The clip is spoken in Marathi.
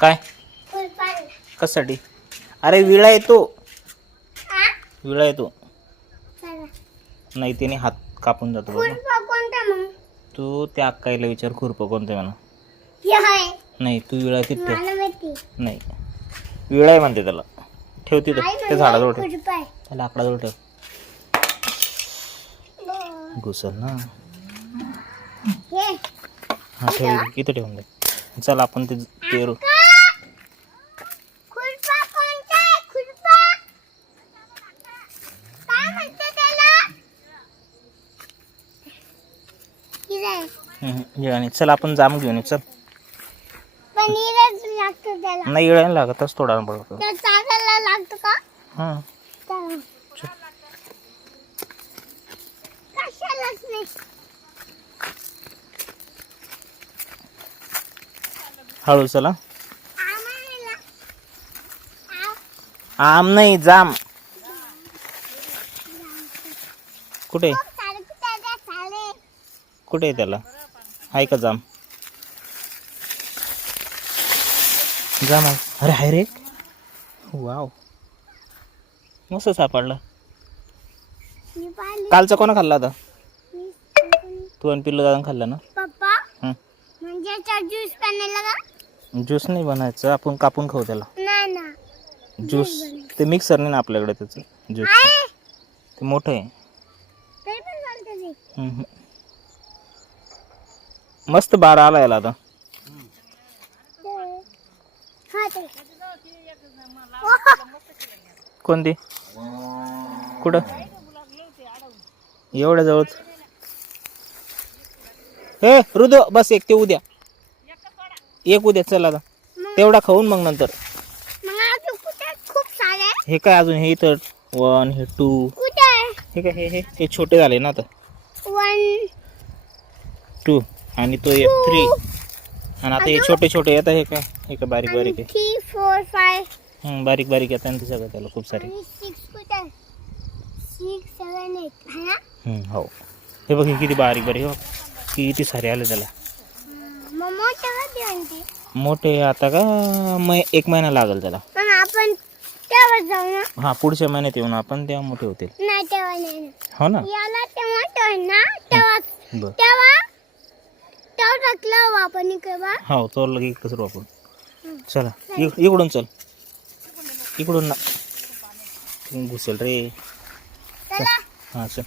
काय कशासाठी? अरे विळा येतो, विळा येतो. नाही तिने हात कापून जातो बाबा. तू त्या अक्काईला विचार खुरपं कोणतं म्हणा. नाही तू विळा तिथे नाही, विळा आहे म्हणते त्याला. ठेव तिथं त्या झाडाजवळ ठेव, त्या लाकडाजवळ ठेव. घुसल ना. हा ठेव इथं ठेवून दे. चल आपण ते पेरू. चल आपण जाम घेऊन येऊ. चल नाही इळा लागतच थोडा पडतो. हळू चला. आम नाही जाम. कुठे कुठे आहे त्याला? आहे का जाम? जाम आहे. अरे हाय रे, वाव मस्त सापडलं. कालचा कोणा खाल्ला होता? तू आणि पिल्लू दादा खाल्ला ना. ज्यूस नाही बनायचं, आपण कापून खाऊ त्याला. ज्यूस ते मिक्सर नाही ना आपल्याकडे त्याचं ज्यूस. ते मोठं आहे. मस्त बार आला याला आता. कोणती? कुठं? एवढ्या जवळच. हे रुदो बस एक ते उद्या, एक उद्या. चल आता तेवढा खाऊन मग नंतर. हे काय अजून? हे इथं 1 हे 2 हे काय? हे छोटे झाले ना आता. 1 2 आणि तो 3 आणि आता हे छोटे छोटे येतात. हे काय? हे काय बारीक बारीक आहे. 3 4 5 बारीक बारीक येतात आणि ते सगळं त्याला खूप सारे. 6 7 8 हो. हे बघ हे किती बारीक बारीक. हो किती सारे आले त्याला. मोठे आता का एक महिना लागेल त्याला. आपण तेव्हा जाऊ ना. हा पुढच्या महिन्यात येऊन आपण तेव्हा मोठे होतील. नाही तेव्हा नाही. हो ना. याला तेव्हा तो ना तेव्हा बरं. तेव्हा टाकलं आपण इकडे बा. हो तो लगे कसं आपण. चला इकडून चल, इकडून ना घुसेल रे. चला. हां चल.